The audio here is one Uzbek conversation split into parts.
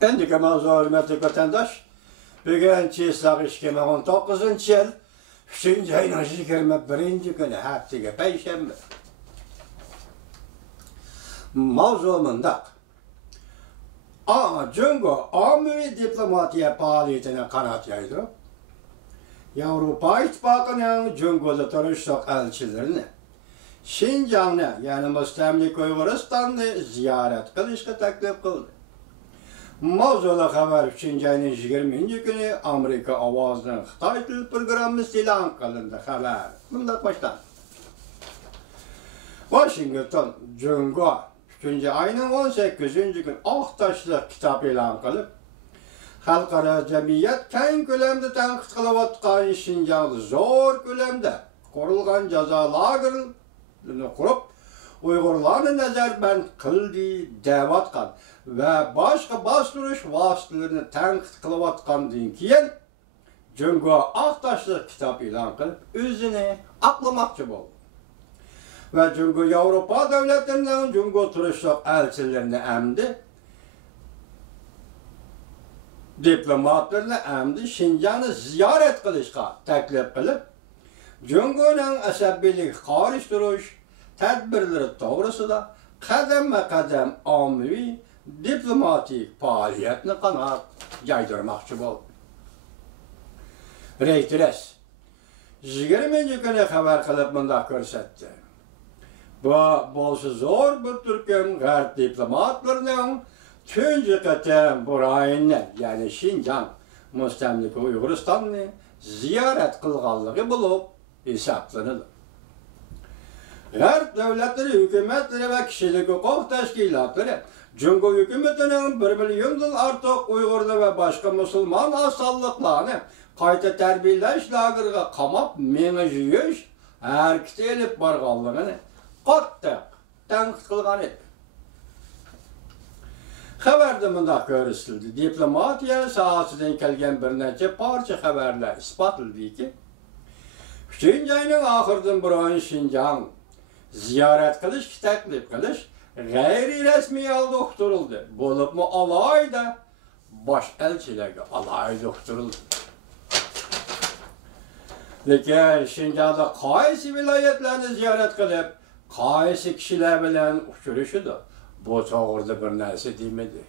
Endiki mavzu hürmetli vatandaş, bugün Çiğsak işkeme 19. yıl, 3. ayın 21. günü, haftiga Perşembe. Mavzumunda Cungo amiri diplomatiya faaliyetine kanat yaydı. Avrupa İttifakı'nın Cungo'da turuşluq elçilerini Şinjan'ı yani Müstemlik Uyguristan'ı ziyaret kılışqa taklif kıldı. Mavzulu haber 3. ayın 20. günü Amerika Avazı'nın Xitay Dil programı ilan kılındı haber. Bundan baştan. Washington, Cungo 3. ayının 18. gün Aqtaşlıq kitap ilan kılıp, Xalqara cemiyet keng kölemde tanqid qilib atqan Şinjan'da zor kölemde kurulgan jaza lagerlerini kurup, Uygurlarını nazarband qildi deb atqan ve başka bastırış vasitelerini tanqid qilib atqandan keyin Cungo Aqtaşlıq kitap ilan qilib, özünü aqlamoqchi bo'ldi. Ve Cungo Avrupa devletlerinden Cungo turuşluq elçilerini emdi. Diplomatlarını emdi. Şinjan'ı ziyaret kılışqa taklif kılıp, Cungo'nun asabiylik qarıştırış tedbirleri doğrusunda kadem amiri diplomatik faaliyetini kanat yaydırmakçı oldu. Reuters 20. günü haber kılıp bunda görsetti. Bu bolsa zor bir Türk'ün Garp diplomatlarının tüncü qatam burayını yani Şinjan Müstemlik Uyguristan'ı ziyaret kılganlığı bulup hesaplanır. Garp devletleri, hükümetleri ve kişilik hukuk teşkilatları Cungo hükümetinin 1 milyondan artık Uygurlu ve başka Müslüman asallıklarını qayta terbiyeleş lagerga qamap mengijiyüş hareket elip barganlığını qattiq tanqid qilgan edi. Xabarda mundaq ko'rsatildi. Diplomatiya sohasidan kelgan bir necha parcha xabarlar isbotladi-ki, 3. ayning oxiridan biroyin Şinjan ziyorat qilish, taklif qilish g'ayri rasmiy holda uqtirildi. Bo'libmi alayda bosh elchilarga alayda uqtirildi. Lekin Şinjanda qaysi viloyatlarni ziyorat qilib, qaysi kishilar bilan uchrashdi? Bu to'g'rida bir narsa demadi.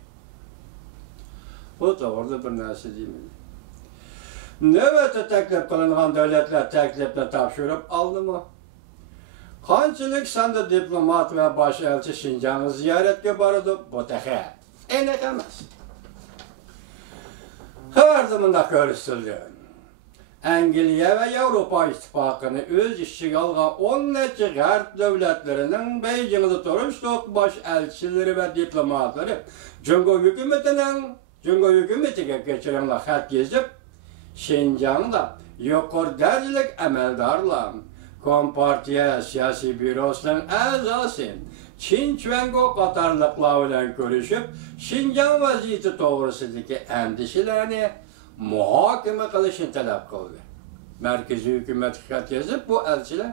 Bu to'g'rida bir narsa demadi. Navbatda taklif qilingan davlatlar taklifni topshirib oldimi? Qanchalik sonda diplomat va bosh elchi Şinjanni ziyoratga boradi? Bu taxir. Aniq emas. Xabarda mundaq ko'rsatildi. Angliya ve Avrupa İttifakı'nı öz işçi algan 10 neçe Garp devletlerinin Beijing'de turuşluq baş elçileri ve diplomatları Cungo hükümetiga geçirenler xat gezip Şinjan'da yuqori derecelik emeldarlar Kompartiya siyasi bürosunun a'zosi Çin Çuango qatarlıqlar bilan görüşüp Şinjan vaziyeti to'g'risidagi endişelerini muhokama qilishni talab qildi. Markaziy hukumat xat yozib, bu elchilar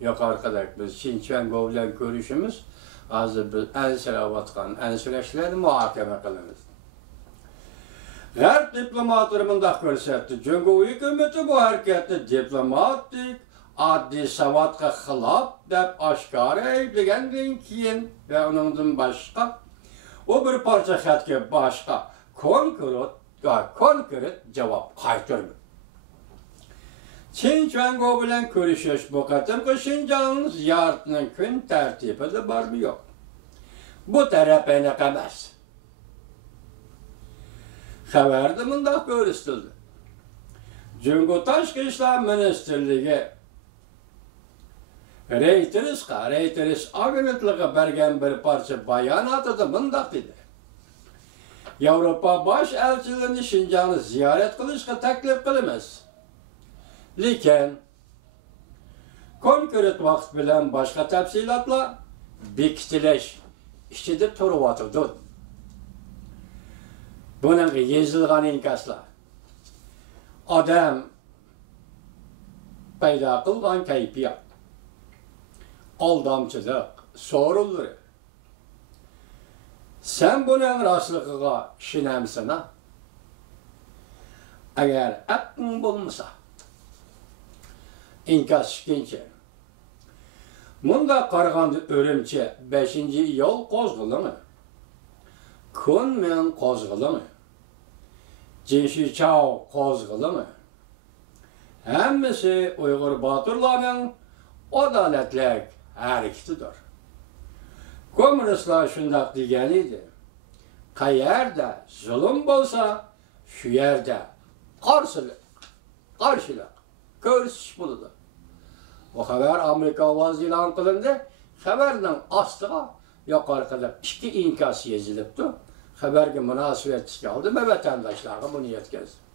yo'q arkadaş biz Çin Çuango bilan ko'rishimiz, hozir biz ansirashlarni muhokama qilamiz. Garp diplomatlari bundaq ko'rsatdi. Cungo hukumati bu harakatni diplomatik oddiy savodga xilof deb oshkora ayblagandan keyin va undan boshqa o bir parcha xatga boshqa konkret cevap qaytardi. Çin Çuango bilan ko'rishish bu qatorqi Şinjan ziyoratining kun tartibida bormi yo'q? Bu taraf aniq emas. Xabarda mundaq ko'rsatildi. Cungo Tashqi ishlar ministrligi Reuters agentligi bergan bir parcha bayonotida mundaq dedi. Avrupa baş elçilerini Şinjan'ı ziyaret qilishga taklif qilamiz. Lekin konkret vaqt bilan boshqa tafsilotlar bekitilish ichida turibdi. Buning yozilgan inkaslar odam paydo qilgan kayfiyat, aldamchilik, so'rovlar Sen bunun rastlıqıga işinəmsin ha? Əgər əqqin bulmasa, inkas işkinçe. Munda qarğandı örümçe 5-ci yol qozğılını, kun men qozğılını, cinsi çao qozğılını, həmmisi Uyğur batırlarının adaletlik hareketidir. Komünistler şundaq degan idi. Qayerdə zulm bolsa, şu yerdə qarşılık, görüşüş buludu. O haber Amerika avazı ilan kılındı. Haberden astığa yukarıda 2 inkas yazılıptı. Haberge münasebet aldı ve vatandaşlara bunu yetkizdi.